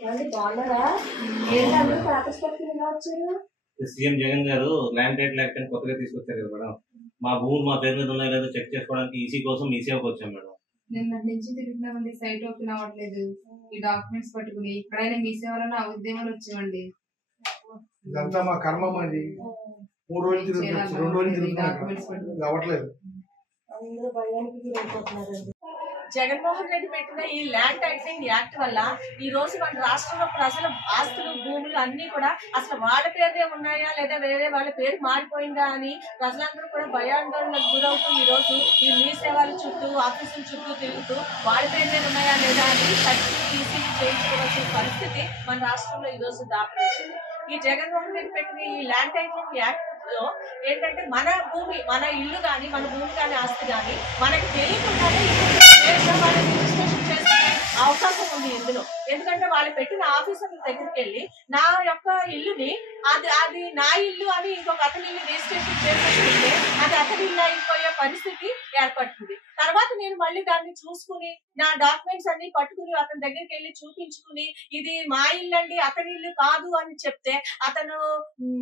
CM Jagan గారు land title act అని కొత్తగా తీసుకొచ్చారు కదా మేడం. మా భూములు మా పేరు మీద ఉన్నాయి లేదా చెక్ చేసుకోవడానికి ఈసీ కోసం ఈ సేవకు వచ్చాం మేడం. నిన్న నుంచి తిరుగుతున్నామండి, సైట్ ఓపెన్ అవ్వట్లేదు. ఈ డాక్యుమెంట్స్ పట్టుకుని ఇక్కడైనా మీ సేవలను ఉద్యమాలు వచ్చామండి. ఇదంతా మా కర్మ. అది 3 రోజులు తిరుగుతున్నాం, 2 రోజులు తిరుగుతున్నాం, అవ్వట్లేదు. జగన్మోహన్ రెడ్డి పెట్టిన ఈ ల్యాండ్ టైటిలింగ్ యాక్ట్ వల్ల ఈ రోజు మన రాష్ట్రంలో ప్రజల ఆస్తులు భూములు అన్ని కూడా అసలు వాళ్ళ పేరునే ఉన్నాయా లేదా వేరే వాళ్ళ పేరు మారిపోయిందా అని ప్రజలందరూ కూడా భయాందోళనకు గురవుతూ ఈ రోజు ఈ మీ సేవల చుట్టూ ఆఫీసుల చుట్టూ తిరుగుతూ వాళ్ళ పేరునే ఉన్నాయా లేదా అని ఈసీలు చేయించుకోవాల్సిన పరిస్థితి మన రాష్ట్రంలో ఈ రోజు దాపరించింది. ఈ జగన్మోహన్ రెడ్డి పెట్టిన ఈ ల్యాండ్ టైటిలింగ్ యాక్ట్ లో ఏంటంటే మన భూమి, మన ఇల్లు కానీ మన భూమి కానీ ఆస్తి కానీ మనకి తెలియకుండానే రిజిస్ట్రేషన్ చేసుకునే అవకాశం ఉంది ఇందులో. ఎందుకంటే వాళ్ళు పెట్టిన ఆఫీసర్ల దగ్గరికి వెళ్ళి నా యొక్క ఇల్లుని అది నా ఇల్లు అని ఇంకొక అతని ఇల్లు రిజిస్ట్రేషన్ చేసుకుంటే అది అతని ఇల్లు అయిపోయే పరిస్థితి ఏర్పడుతుంది. తర్వాత నేను మళ్ళీ దాన్ని చూసుకుని నా డాక్యుమెంట్స్ అన్ని పట్టుకుని అతని దగ్గరికి వెళ్ళి చూపించుకుని ఇది మా ఇల్లు అండి అతని ఇల్లు కాదు అని చెప్తే అతను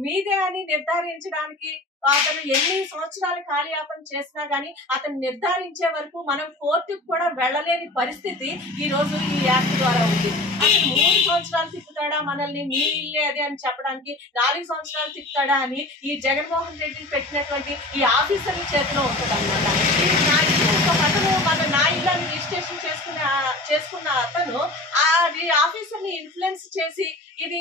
మీదే అని నిర్ధారించడానికి అతను ఎన్ని సంవత్సరాలు కాలయాపన చేసినా గానీ అతను నిర్ధారించే వరకు మనం కోర్టుకు కూడా వెళ్ళలేని పరిస్థితి ఈ రోజు ఈ యాక్ట్ ద్వారా ఉంది. అసలు 3 సంవత్సరాలు తిప్పుతాడా మనల్ని, మీ ఇల్లే అదే అని చెప్పడానికి 4 సంవత్సరాలు తిప్పుతాడా అని ఈ జగన్మోహన్ రెడ్డి పెట్టినటువంటి ఈ ఆఫీసర్ల చేతిలో ఉంటుంది అనమాట. అతను నా ఇల్లు రిజిస్ట్రేషన్ చేసుకున్న అతను ఆ ఆఫీసర్ ని ఇన్ఫ్లుయెన్స్ చేసి ఇది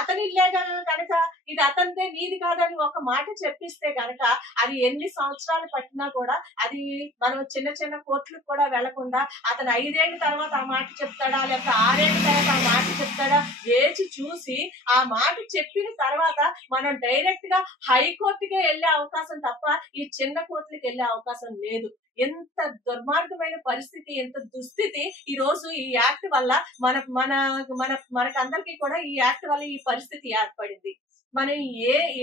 అతని ఇల్లే కనుక ఇది అతనిదే నీది కాదని ఒక మాట చెప్పిస్తే గనక అది ఎన్ని సంవత్సరాలు పట్టినా కూడా అది మనం చిన్న చిన్న కోర్టులకు కూడా వెళ్లకుండా అతను 5 ఏళ్ల తర్వాత ఆ మాట చెప్తాడా లేకపోతే 6 ఏళ్ల తర్వాత ఆ మాట చెప్తాడా వేచి చూసి ఆ మాట చెప్పిన తర్వాత మనం డైరెక్ట్ గా హైకోర్టుకే వెళ్లే అవకాశం తప్ప ఈ చిన్న కోర్టులకు వెళ్లే అవకాశం లేదు. ఎంత దుర్మార్గమైన పరిస్థితి, ఎంత దుస్థితి ఈ రోజు ఈ యాక్ట్ వల్ల మనకందరికీ కూడా ఈ యాక్ట్ వల్ల ఈ పరిస్థితి ఏర్పడింది. మనం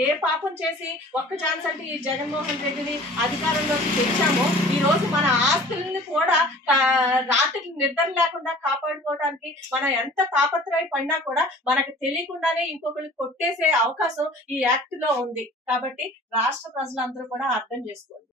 ఏ పాపం చేసి ఒక్క ఛాన్స్ అంటే ఈ జగన్మోహన్ రెడ్డిని అధికారంలోకి తెచ్చామో ఈ రోజు మన ఆస్తుల్ని కూడా రాత్రి నిద్ర లేకుండా కాపాడుకోవడానికి మనం ఎంత తాపత్రయపడినా కూడా మనకు తెలియకుండానే ఇంకొకరికి కొట్టేసే అవకాశం ఈ యాక్ట్ లో ఉంది. కాబట్టి రాష్ట్ర ప్రజలందరూ కూడా అర్థం చేసుకోండి.